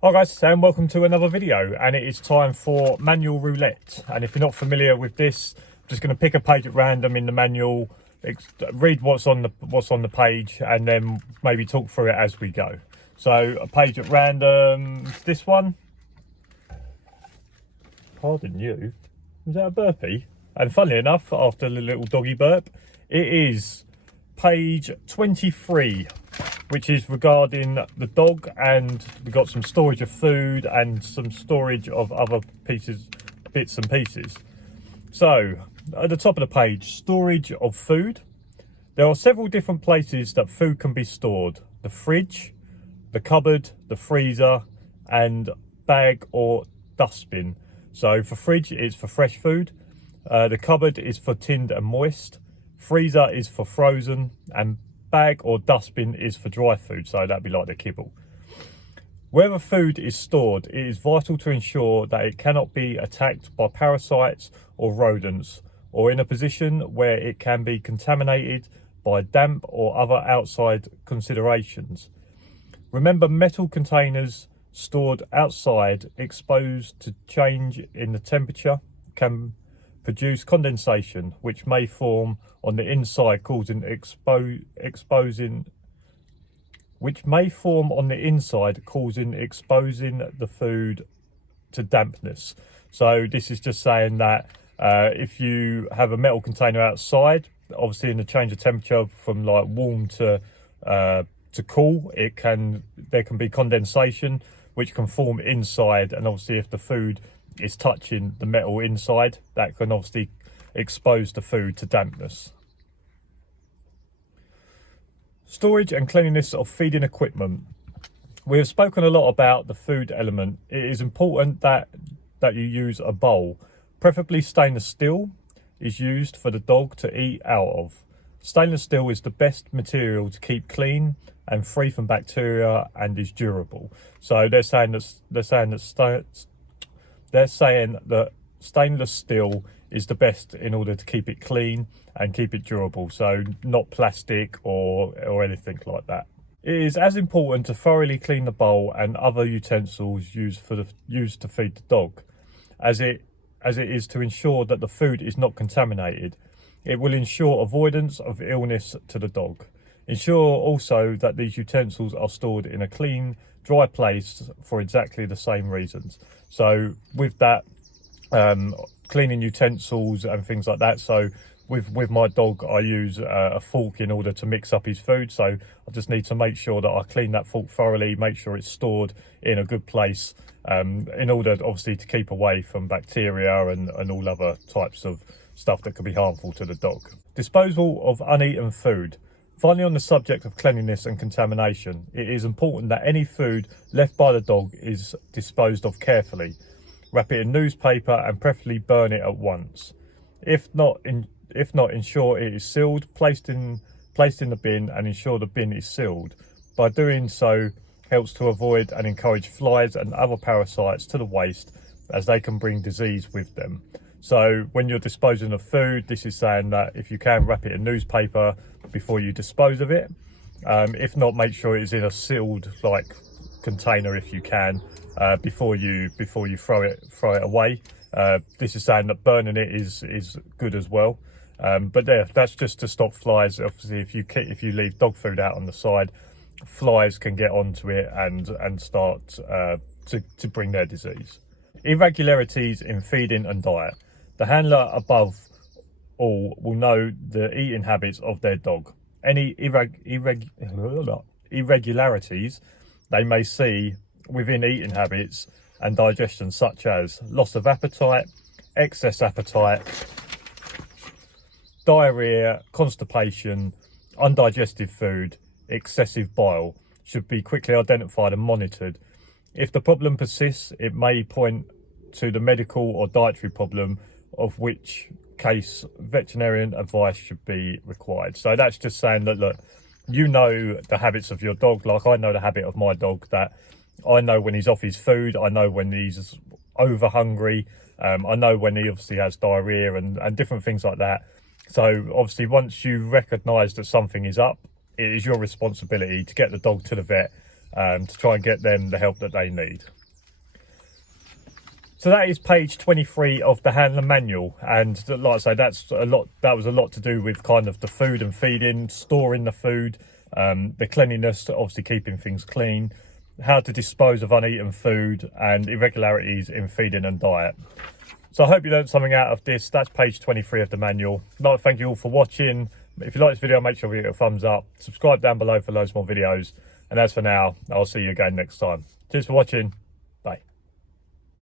Hi guys, and welcome to another video, and it is time for manual roulette. And if you're not familiar with this, I'm just going to pick a page at random in the manual, read what's on the page, and then maybe talk through it as we go. So a page at random, this one. Pardon you, was that a burpee? And funnily enough, after the little doggy burp, it is page 23, which is regarding the dog, and we've got some storage of food and some storage of other bits and pieces. So at the top of the page, storage of food. There are several different places that food can be stored: the fridge, the cupboard, the freezer, and bag or dustbin. So for fridge, it's for fresh food. The cupboard is for tinned and moist. Freezer is for frozen, and bag or dustbin is for dry food, so that'd be like the kibble. Wherever food is stored, it is vital to ensure that it cannot be attacked by parasites or rodents, or in a position where it can be contaminated by damp or other outside considerations. Remember, metal containers stored outside exposed to change in the temperature can produce condensation, which may form on the inside, causing exposing the food to dampness. So this is just saying that if you have a metal container outside, obviously in the change of temperature from like warm to cool, there can be condensation which can form inside, and obviously if the food is touching the metal inside, that can obviously expose the food to dampness. Storage and cleanliness of feeding equipment. We have spoken a lot about the food element. It is important that you use a bowl. Preferably stainless steel is used for the dog to eat out of. Stainless steel is the best material to keep clean and free from bacteria, and is durable. So they're saying that stainless steel is the best in order to keep it clean and keep it durable, so not plastic or anything like that. It is as important to thoroughly clean the bowl and other utensils used to feed the dog as it is to ensure that the food is not contaminated. It will ensure avoidance of illness to the dog. Ensure also that these utensils are stored in a clean, dry place for exactly the same reasons. So with that, cleaning utensils and things like that. So with my dog, I use a fork in order to mix up his food. So I just need to make sure that I clean that fork thoroughly, make sure it's stored in a good place, in order obviously to keep away from bacteria and all other types of stuff that could be harmful to the dog. Disposal of uneaten food. Finally, on the subject of cleanliness and contamination, it is important that any food left by the dog is disposed of carefully. Wrap it in newspaper and preferably burn it at once. If not, ensure it is sealed, placed in the bin, and ensure the bin is sealed. By doing so, helps to avoid and encourage flies and other parasites to the waste, as they can bring disease with them. So when you're disposing of food, this is saying that if you can, wrap it in newspaper before you dispose of it. If not, make sure it's in a sealed container if you can, before you throw it away. This is saying that burning it is good as well. But that's just to stop flies. Obviously, if you leave dog food out on the side, flies can get onto it and start to bring their disease. Irregularities in feeding and diet. The handler above all will know the eating habits of their dog. Any irregularities they may see within eating habits and digestion, such as loss of appetite, excess appetite, diarrhea, constipation, undigested food, excessive bile, should be quickly identified and monitored. If the problem persists, it may point to the medical or dietary problem, of which case veterinarian advice should be required. So that's just saying that, look, you know the habits of your dog, like I know the habit of my dog, that I know when he's off his food, I know when he's over hungry, I know when he obviously has diarrhea and different things like that. So obviously once you recognise that something is up, it is your responsibility to get the dog to the vet to try and get them the help that they need. So that is page 23 of the handler manual, and like I say, that's a lot. That was a lot to do with kind of the food and feeding, storing the food, the cleanliness, obviously keeping things clean, how to dispose of uneaten food, and irregularities in feeding and diet. So I hope you learned something out of this. That's page 23 of the manual. I'd like to thank you all for watching. If you like this video, make sure you give it a thumbs up. Subscribe down below for loads more videos. And as for now, I'll see you again next time. Cheers for watching. Bye.